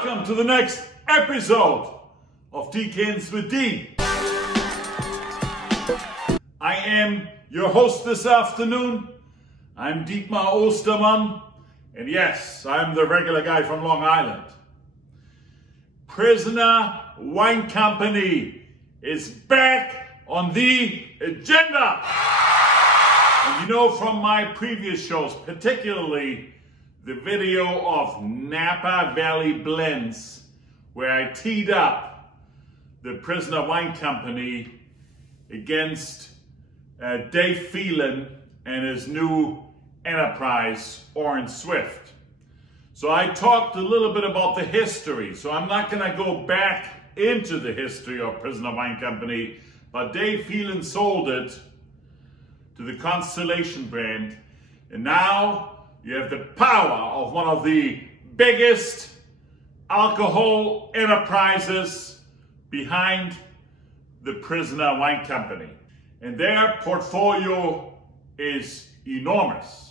Welcome to the next episode of Decants with D. I am your host this afternoon. I'm Dietmar Ostermann, and yes, I'm the regular guy from Long Island. Prisoner Wine Company is back on the agenda. And you know from my previous shows, particularly the video of Napa Valley Blends, where I teed up the Prisoner Wine Company against Dave Phelan and his new enterprise, Orange Swift. So I talked a little bit about the history. So I'm not going to go back into the history of Prisoner Wine Company, but Dave Phelan sold it to the Constellation brand. And now you have the power of one of the biggest alcohol enterprises behind the Prisoner Wine Company. And their portfolio is enormous.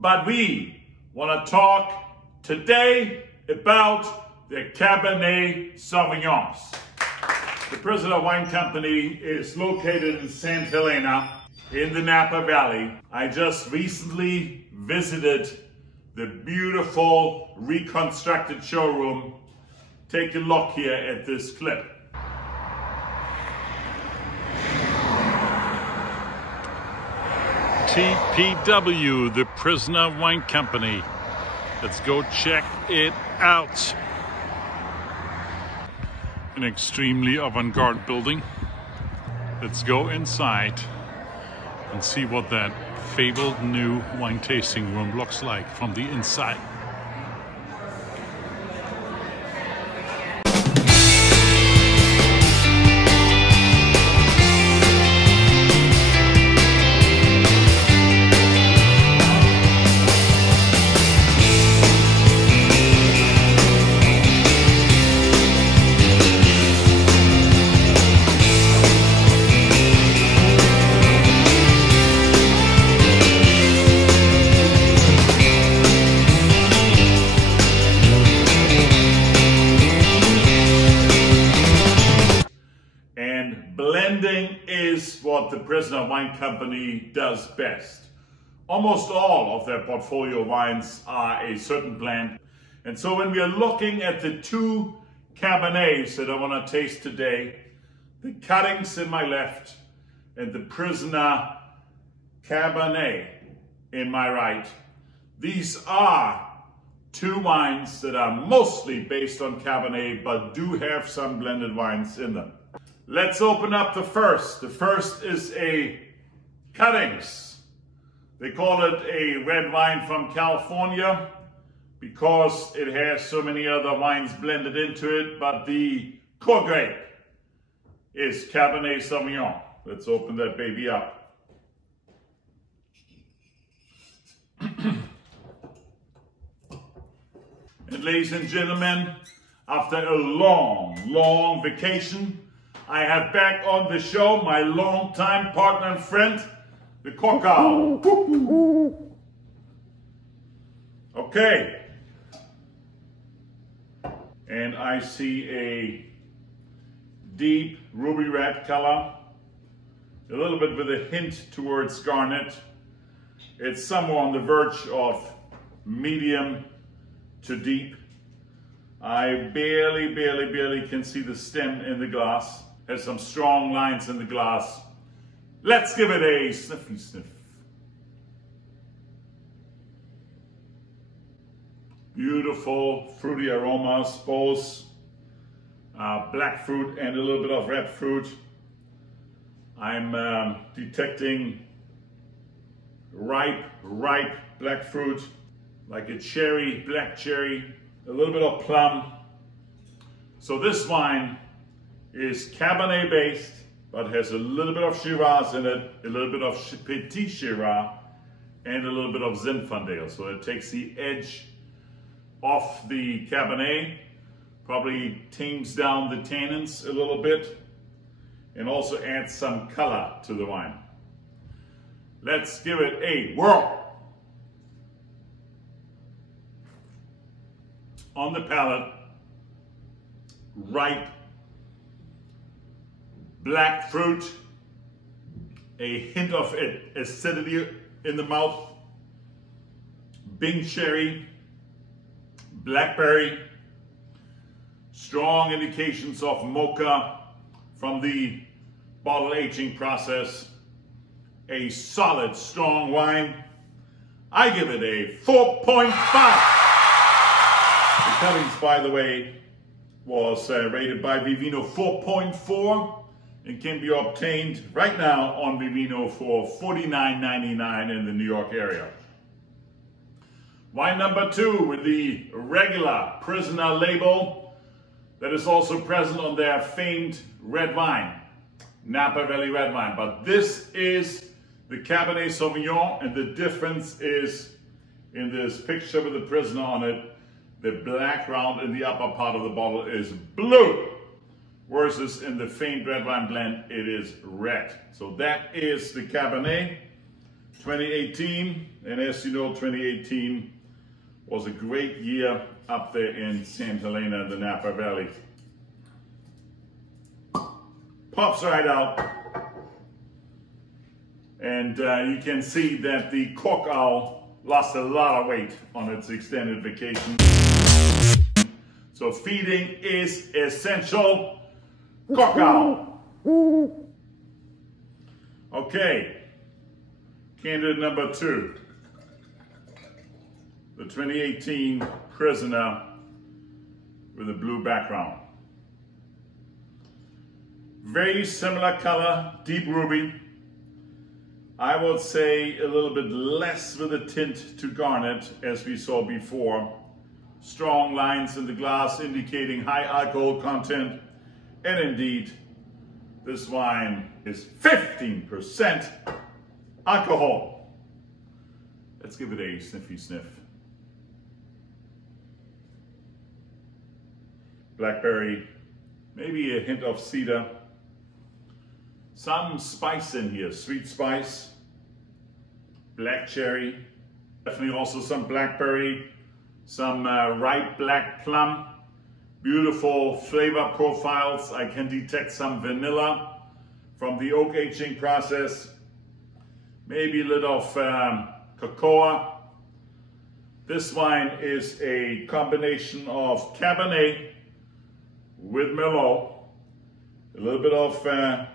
But we want to talk today about the Cabernet Sauvignons. The Prisoner Wine Company is located in St. Helena in the Napa Valley. I just recently visited the beautiful reconstructed showroom. Take a look here at this clip. TPW, the Prisoner Wine Company. Let's go check it out. An extremely avant-garde building. Let's go inside and see what that fabled new wine tasting room looks like from the inside. Blending is what the Prisoner Wine Company does best. Almost all of their portfolio wines are a certain blend. And so when we are looking at the two Cabernets that I want to taste today, the Cuttings in my left and the Prisoner Cabernet in my right, these are two wines that are mostly based on Cabernet, but do have some blended wines in them. Let's open up the first. The first is a Cuttings. They call it a red wine from California because it has so many other wines blended into it, but the core grape is Cabernet Sauvignon. Let's open that baby up. And ladies and gentlemen, after a long vacation, I have back on the show my longtime partner and friend, the Corkal. Okay. And I see a deep ruby red color, a little bit with a hint towards garnet. It's somewhere on the verge of medium to deep. I barely can see the stem in the glass. Has some strong lines in the glass. Let's give it a sniffy sniff. Beautiful fruity aromas, both black fruit and a little bit of red fruit. I'm detecting ripe black fruit, like a cherry, black cherry, a little bit of plum. So this wine is Cabernet based, but has a little bit of Shiraz in it, a little bit of Petite Syrah, and a little bit of Zinfandel. So it takes the edge off the Cabernet, probably tames down the tannins a little bit, and also adds some color to the wine. Let's give it a whirl. On the palate, ripe, black fruit, a hint of acidity in the mouth, Bing cherry, blackberry, strong indications of mocha from the bottle aging process, a solid, strong wine. I give it a 4.5. The Cummings, by the way, was rated by Vivino 4.4 and can be obtained right now on Vivino for $49.99 in the New York area. Wine number 2 with the regular Prisoner label that is also present on their famed red wine, Napa Valley red wine. But this is the Cabernet Sauvignon, and the difference is in this picture with the Prisoner on it, the black round in the upper part of the bottle is blue, versus in the faint red wine blend, it is red. So that is the Cabernet 2018. And as you know, 2018 was a great year up there in St. Helena, the Napa Valley. Pops right out. And you can see that the cork owl lost a lot of weight on its extended vacation. So feeding is essential. Cork owl. Okay, candidate number 2. The 2018 Prisoner with a blue background. Very similar color, deep ruby. I would say a little bit less with a tint to garnet, as we saw before. Strong lines in the glass indicating high alcohol content. And indeed, this wine is 15% alcohol. Let's give it a sniffy sniff. Blackberry, maybe a hint of cedar. Some spice in here, sweet spice, black cherry, definitely also some blackberry, some ripe black plum, beautiful flavor profiles. I can detect some vanilla from the oak aging process, maybe a little of cocoa. This wine is a combination of Cabernet with Merlot, a little bit of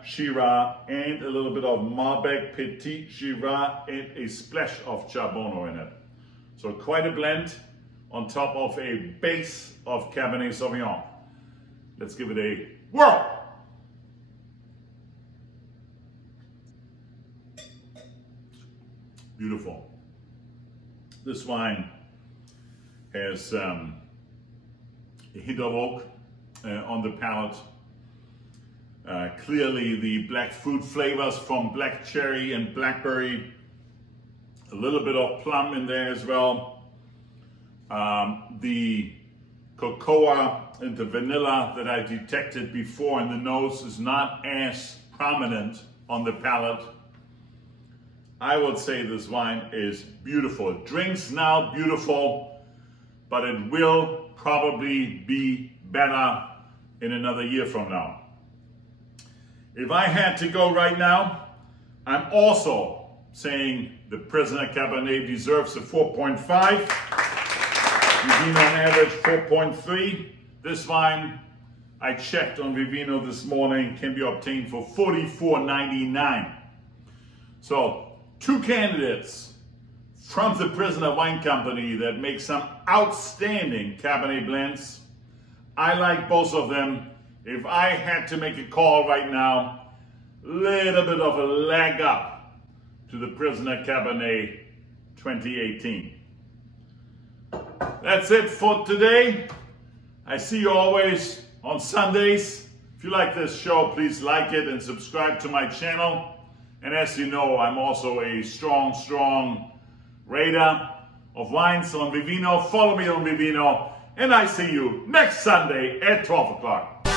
Shiraz, and a little bit of Malbec, Petite Syrah, and a splash of Charbonneau in it. So quite a blend on top of a base of Cabernet Sauvignon. Let's give it a whirl. Beautiful. This wine has a hint of oak on the palate. Clearly the black fruit flavors from black cherry and blackberry. A little bit of plum in there as well. The cocoa and the vanilla that I detected before in the nose is not as prominent on the palate. I would say this wine is beautiful. It drinks now beautiful, but it will probably be better in another year from now. If I had to go right now, I'm also saying the Prisoner Cabernet deserves a 4.5. Vivino on average 4.3. This wine, I checked on Vivino this morning, can be obtained for $44.99. So 2 candidates from the Prisoner Wine Company that make some outstanding Cabernet blends. I like both of them. If I had to make a call right now, little bit of a leg up to the Prisoner Cabernet 2018. That's it for today. I see you always on Sundays If you like this show, please like it and subscribe to my channel. And as you know, I'm also a strong rater of wines on Vivino. Follow me on Vivino, and I see you next Sunday at 12 o'clock.